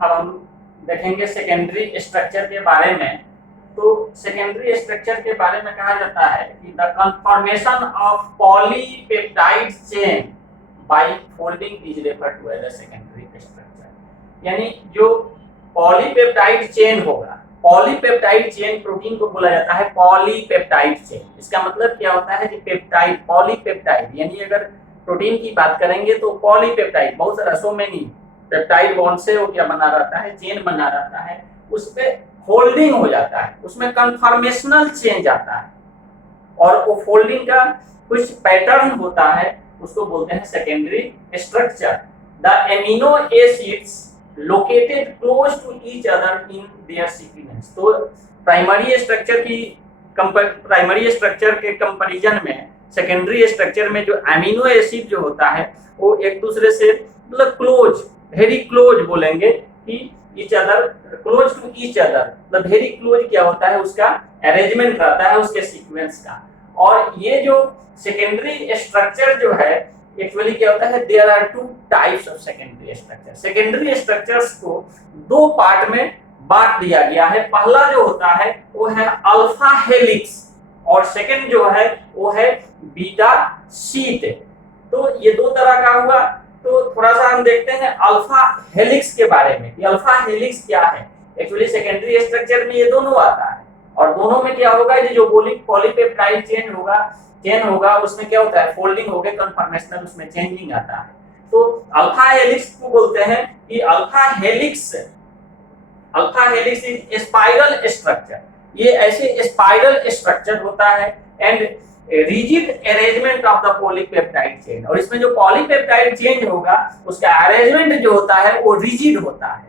अब हम देखेंगे सेकेंडरी स्ट्रक्चर के बारे में। तो सेकेंडरी स्ट्रक्चर के बारे में कहा जाता है कि the conformation of polypeptide chain by folding is referred to as a secondary structure. यानी जो पॉलीपेप्टाइड चेन होगा, पॉलीपेप्टाइड चेन प्रोटीन को बोला जाता है पॉलीपेप्टाइड चेन। इसका मतलब क्या होता है कि पेप्टाइड, पॉलीपेप्टाइड यानी अगर प्रोटीन की बात करेंगे तो पॉलीपेप्टाइड बहुत सारा, सो मेनी पेप्टाइड बॉन्ड से वो क्या बना रहता है, चेन बना रहता है, उस पे फोल्डिंग हो जाता है, उसमें कन्फर्मेशनल चेंज आता है और वो फोल्डिंग का कुछ पैटर्न होता है, उसको बोलते हैं secondary structure. The amino acids located close to each other in their sequence. तो प्राइमरी स्ट्रक्चर के कंपैरिजन में सेकेंडरी स्ट्रक्चर में जो एमिनो एसिड जो होता है वो एक दूसरे से मतलब क्लोज, वेरी क्लोज बोलेंगे कि each other, close to each other मतलब वेरी क्लोज क्या होता है, उसका अरेंजमेंट रहता है उसके सीक्वेंस का। और ये जो सेकेंडरी स्ट्रक्चर जो है एक्चुअली क्या होता है, there are two types of secondary structure. Secondary structures को दो पार्ट में बांट दिया गया है। पहला जो होता है वो है अल्फा हेलिक्स और सेकंड जो है वो है बीटा शीट। तो ये दो तरह का हुआ। तो थोड़ा सा हम देखते हैं अल्फा हेलिक्स के बारे में कि अल्फा हेलिक्स क्या है। एक्चुअली सेकेंडरी स्ट्रक्चर में ये दोनों आता है और दोनों में क्या होगा, ये जो पॉलीपेप्टाइड चेन होगा उसमें क्या होता है, फोल्डिंग होकर कन्फर्मेशनल उसमें चेंजिंग आता है। तो अल्फा हेलिक्स को बोलते हैं कि alpha helix is spiral structure. ये ऐसे स्पाइरल स्ट्रक्चर होता है and rigid arrangement of the polypeptide chain. और इसमें जो पॉलीपेप्टाइड चेन होगा उसका अरेंजमेंट जो होता है वो रिजिड होता है।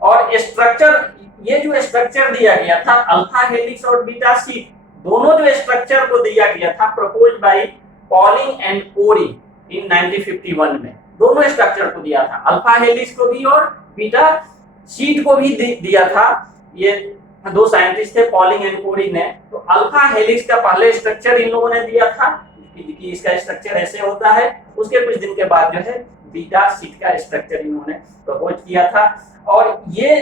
और स्ट्रक्चर, ये जो स्ट्रक्चर दिया गया था अल्फा हेलिक्स और बीटा शीट, दोनों जो स्ट्रक्चर को दिया गया था प्रपोज्ड बाय पॉलिंग एंड कोरी इन 1951 में, दोनों स्ट्रक्चर को दिया था, अल्फा हेलिक्स को भी और बीटा शीट को भी दिया था। ये दो साइंटिस्ट थे पॉलिंग एंड कोरी ने। तो अल्फा हेलिक्स का पहले स्ट्रक्चर इन लोगों ने दिया था कि इसका स्ट्रक्चर ऐसे होता है। उसके कुछ दिन के बाद जो है बीटा शीट का स्ट्रक्चर इन्होंने प्रपोज किया था। और ये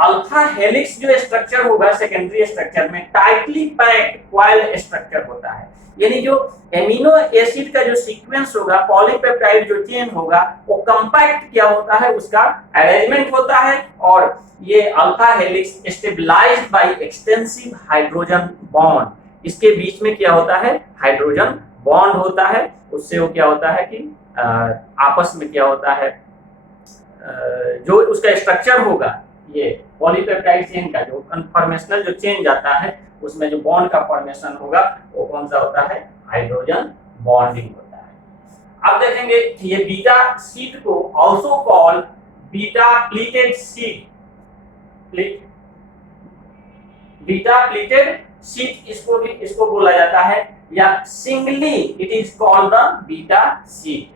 अल्फा हेलिक्स जो स्ट्रक्चर होगा सेकेंडरी स्ट्रक्चर में टाइटली पैक्ड कॉइल स्ट्रक्चर होता है। यानी जो एमिनो एसिड का जो सीक्वेंस होगा, पॉलीपेप्टाइड जो चेन होगा वो कंपैक्ट क्या होता है, उसका अरेंजमेंट होता है। और ये alpha helix stabilised by extensive hydrogen bond, इसके बीच में क्या होता है, हाइड्रोजन बॉन्ड होता है। उससे वो क्या होता है कि आपस में क्या होता है, जो उसका स्ट्रक्चर होगा ये पॉलीपेप्टाइड चेन का जो कन्फर्मेशनल जो चेंज आता है उसमें जो बॉन्ड का फॉर्मेशन होगा वो कौन सा होता है, हाइड्रोजन बॉन्डिंग होता है। अब देखेंगे ये बीटा शीट को also called beta pleated sheet, beta pleated sheet इसको बोला जाता है, या singly it is called the beta sheet.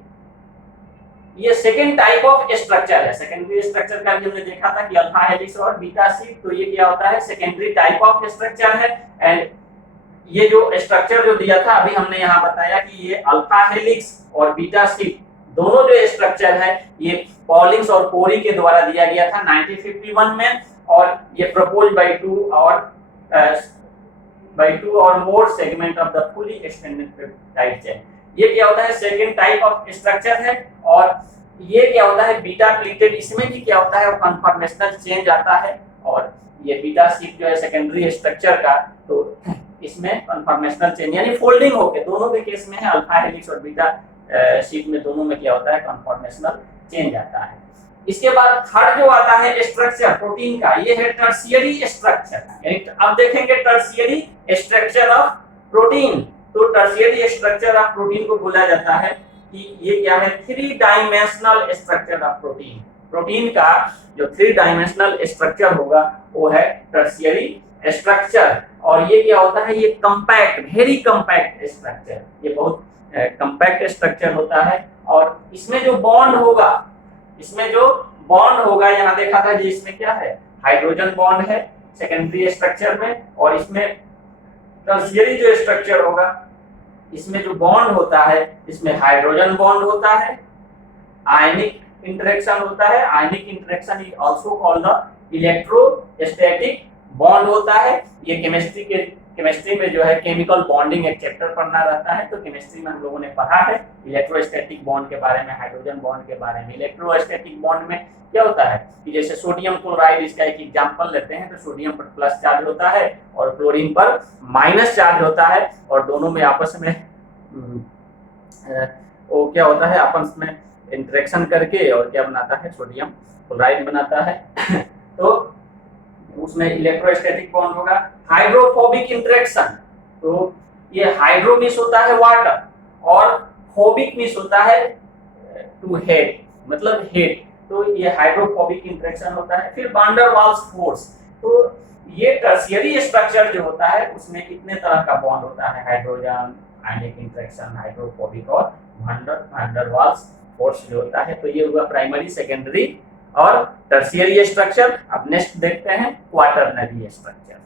ये सेकेंड टाइप ऑफ स्ट्रक्चर है। सेकेंडरी स्ट्रक्चर का हमने देखा था कि अल्फा हेलिक्स और बीटा शीट, तो ये क्या होता है, सेकेंडरी टाइप ऑफ स्ट्रक्चर है। एंड ये जो स्ट्रक्चर जो दिया था अभी हमने यहाँ बताया कि ये अल्फा हेलिक्स और बीटा शीट दोनों जो स्ट्रक्चर है ये पॉलिंग्स और कोरी के द्वारा दिया गया था 1951 में। और ये propose by two or more segment of the fully extended peptide chain। ये क्या होता है, सेकेंड टाइप ऑफ स्ट्रक्चर है। और ये क्या होता है, बीटा प्लीटेड, इसमें भी क्या होता है, वो कन्फर्मेशनल चेंज आता है। और ये बीटा शीट जो है सेकेंडरी स्ट्रक्चर का, तो इसमें कन्फर्मेशनल चेंज यानी फोल्डिंग होके दोनों के केस में है, अल्फा हेलिक्स और बीटा शीट में दोनों में क्या होता है, कन्फर्मेशनल चेंज आता है। इसके बाद थर्ड जो आता है स्ट्रक्चर प्रोटीन का, ये है टर्शियरी स्ट्रक्चर। अब देखेंगे टर्शियरी स्ट्रक्चर ऑफ प्रोटीन। तो टर्शियरी स्ट्रक्चर ऑफ प्रोटीन को बोला जाता है कि ये क्या है, three dimensional structure of protein. Protein का जो थ्री डायमेंशनल स्ट्रक्चर होगा वो है टर्शियरी स्ट्रक्चर। और ये क्या होता है, ये कंपैक्ट, वेरी कंपैक्ट स्ट्रक्चर, ये बहुत कंपैक्ट स्ट्रक्चर होता है। और इसमें जो बॉन्ड होगा, यहाँ देखा था जी, इसमें क्या है, हाइड्रोजन बॉन्ड है सेकेंडरी स्ट्रक्चर में। और इसमें टर्शियरी जो स्ट्रक्चर होगा इसमें जो बॉन्ड होता है इसमें हाइड्रोजन बॉन्ड होता है, आयनिक इंटरेक्शन होता है, आयनिक interaction is also called the electrostatic bond होता है। ये केमिस्ट्री में जो है केमिकल बॉन्डिंग एक चैप्टर पढ़ना रहता है, तो केमिस्ट्री में हम लोगों ने पढ़ा है इलेक्ट्रोस्टैटिक बॉन्ड के बारे में, हाइड्रोजन बॉन्ड के बारे में। इलेक्ट्रोस्टैटिक बॉन्ड में क्या होता है कि जैसे सोडियम क्लोराइड, इसका एक एग्जांपल लेते हैं, तो सोडियम पर प्लस चार्ज होता है और क्लोरीन पर माइनस चार्ज होता है, और दोनों में आपस में वो क्या होता है, आपस में इंटरेक्शन करके और क्या बनाता है, सोडियम क्लोराइड बनाता है। तो उसमें इलेक्ट्रोस्टैटिक बॉन्ड होगा। हाइड्रोफोबिक इंटरेक्शन, तो ये हाइड्रो मीन्स होता है वाटर और फोबिक मीन्स होता है टू हेट, मतलब हेट, तो ये हाइड्रोफोबिक इंटरेक्शन होता है। फिर वान डेर वाल्स फोर्स, तो ये टर्शियरी स्ट्रक्चर जो होता है उसमें कितने तरह का बॉन्ड होता है, हाइड्रोजन, आयनिक इंटरेक्शन, हाइड्रोफोबिक और वान डेर वाल्स फोर्स जो होता है। तो ये हुआ प्राइमरी, सेकेंडरी और टर्शियरी स्ट्रक्चर। अब नेक्स्ट देखते हैं क्वाटरनरी स्ट्रक्चर।